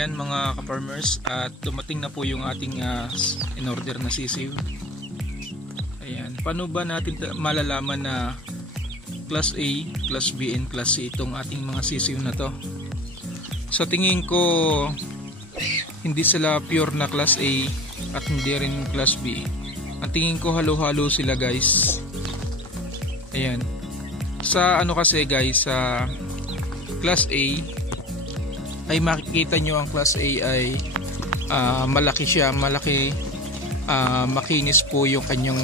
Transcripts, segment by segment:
Ayan mga ka-farmers, at dumating na po yung ating in-order na sisiw. Ayan, paano ba natin malalaman na Class A, Class B, and Class C itong ating mga sisiw na to? Sa tingin ko, hindi sila pure na Class A at hindi rin Class B. Ang tingin ko halo-halo sila guys. Ayan. Sa ano kasi guys, sa Class A ay makikita nyo ang Class A ay malaki siya, makinis po yung kanyang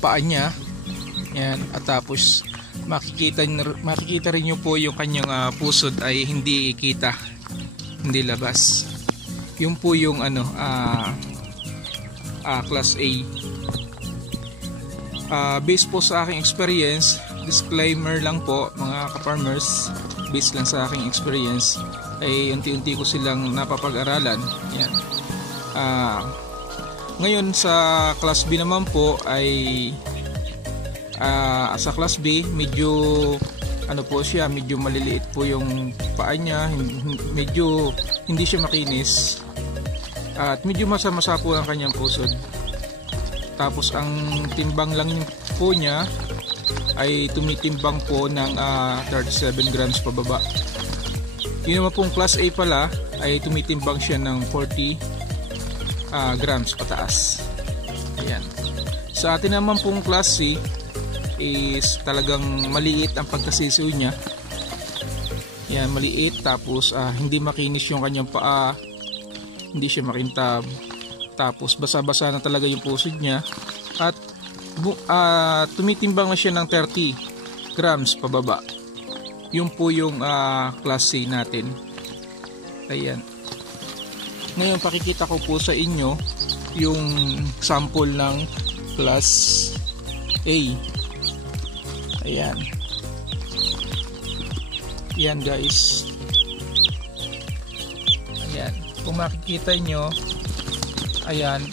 paa niya. Yan. At tapos makikita rin nyo po yung kanyang pusod ay hindi ikita, hindi labas. Yun po yung ano Class A. Based po sa aking experience, disclaimer lang po mga ka-farmers, based lang sa aking experience, ay unti-unti ko silang napapag-aralan. Yan. Ngayon sa Class B naman po ay sa Class B medyo ano po siya, medyo maliliit po yung paa niya, medyo hindi siya makinis, at medyo masa-masa po ang kanyang pusod. Tapos ang timbang lang po niya ay tumitimbang po ng 37 grams pababa. Yun naman pong Class A pala ay tumitimbang siya ng 40 grams pataas. Ayan. Sa atin naman pong Class C is talagang maliit ang pagkasisiw niya. Yan, maliit, tapos hindi makinis yung kanyang paa, hindi siya makintab, tapos basa-basa na talaga yung pusod niya, at tumitimbang na siya ng 30 grams pababa. Yun po yung Class C natin. Ayan. Ngayon pakikita ko po sa inyo yung sample ng Class A. Ayan. Ayan guys. Ayan. Kung makikita nyo, ayan,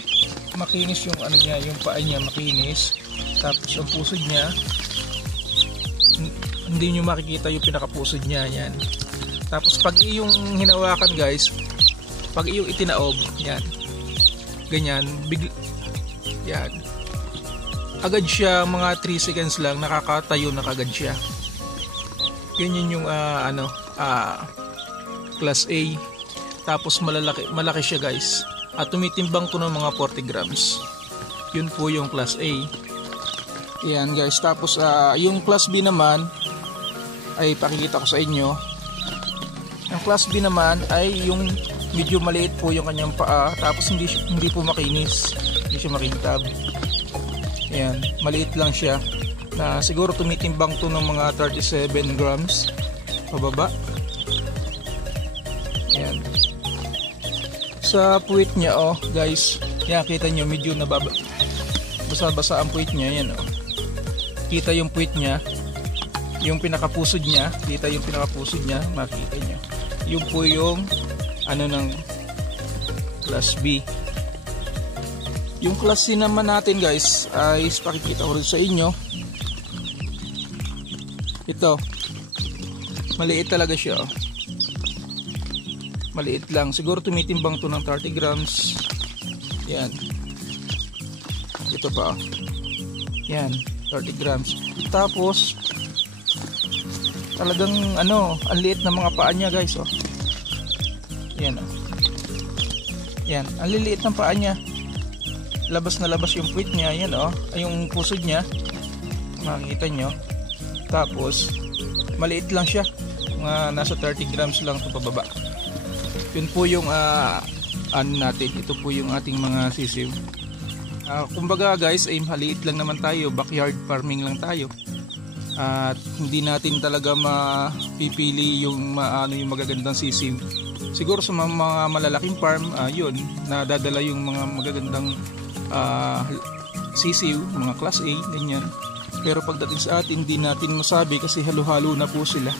makinis yung ano niya, yung paa niya makinis. Tapos ang pusod niya, hindi nyo makikita yung pinakapusod niya. Yan. Tapos pag iyong hinawakan guys, pag iyong itinaob, yan, ganyan, yan, agad siya, mga 3 seconds lang nakakatayo na kagad siya. Ganyan yung Class A. Tapos malaki siya guys, at tumitimbang to ng mga 40 grams. Yun po yung Class A. Yan guys. Tapos yung Class B naman ay pakikita ko sa inyo. Ang Class B naman ay yung medyo maliit po yung kanyang paa, tapos hindi po makinis, hindi siya makintab. Ayan, maliit lang siya, na siguro tumitimbang to ng mga 37 grams pababa. Ayan. Sa puwit niya guys, yan, kita nyo medyo basa-basa ang puwit niya. Yan kita yung puwit niya, yung pinakapusod niya, kita yung pinakapusod niya, makita nyo. Yung po yung ano ng Class B. Yung Class C naman natin guys ay pakikita ko rin sa inyo. Ito, maliit talaga siya. Maliit lang, siguro tumitimbang to ng 30 grams. Yan. Ito pa. Yan, 30 grams. Tapos talagang ang liit na mga paa niya guys. Yan. Yan, ang liliit ng paa niya. Labas na labas yung puwit niya. Yan yung pusod niya, makikita nyo. Tapos maliit lang siya, mga nasa 30 grams lang ito pababa. Yun po yung natin. Ito po yung ating mga sisiw. Kumbaga guys, ay maliit lang naman tayo, backyard farming lang tayo, at hindi natin talaga mapipili yung yung magagandang sisiw. Siguro sa mga malalaking farm, yun, nadadala yung mga magagandang sisiw, mga Class A, ganyan. Pero pagdating sa atin, hindi natin masabi kasi halo-halo na po sila.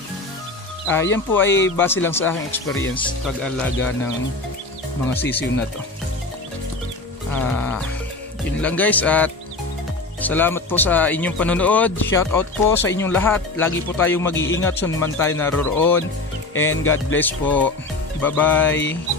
Yan po ay base lang sa aking experience pag-alaga ng mga sisiw na to. Yun lang guys, at salamat po sa inyong panonood. Shout out po sa inyong lahat. Lagi po tayong mag-iingat saan man tayo naroroon, and God bless po. Bye-bye.